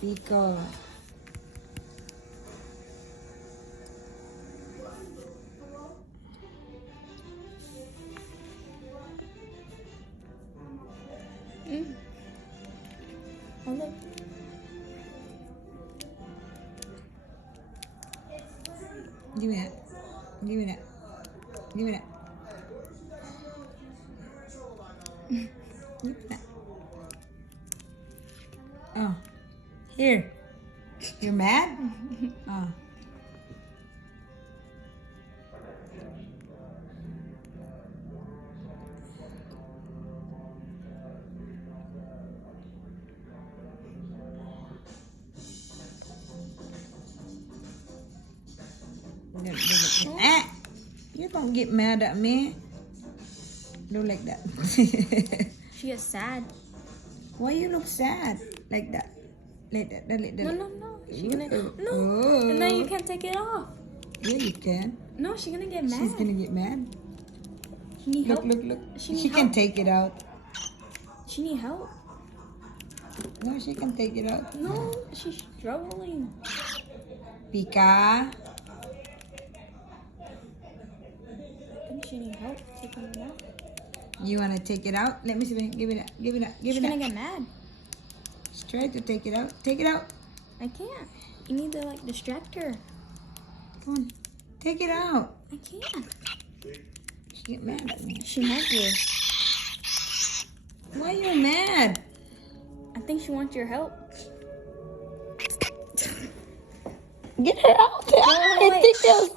Pica. Oh, look. Give me that. Give me that. Give me that. Give me that. Oh. Here. You're mad? Oh. You don't get mad at me. Do like that. She gets sad. Why you look sad like that? Like that. Like that. No. She's gonna no. Oh. And then you can't take it off. Yeah, you can. No, she's gonna get mad. She's gonna get mad. She need help. Look. She can take it out. She need help. No, she can take it out. No, she's struggling. Pica. I think she need help taking it out. You wanna take it out? Let me see. Give it that. Give it that. Give She's it that. gonna get mad. Just try to take it out. Take it out. I can't. You need to like distract her. Come on. Take it out. I can't. She get mad at me. She might be. Why you mad? I think she wants your help. Get her out. Wait. I think that was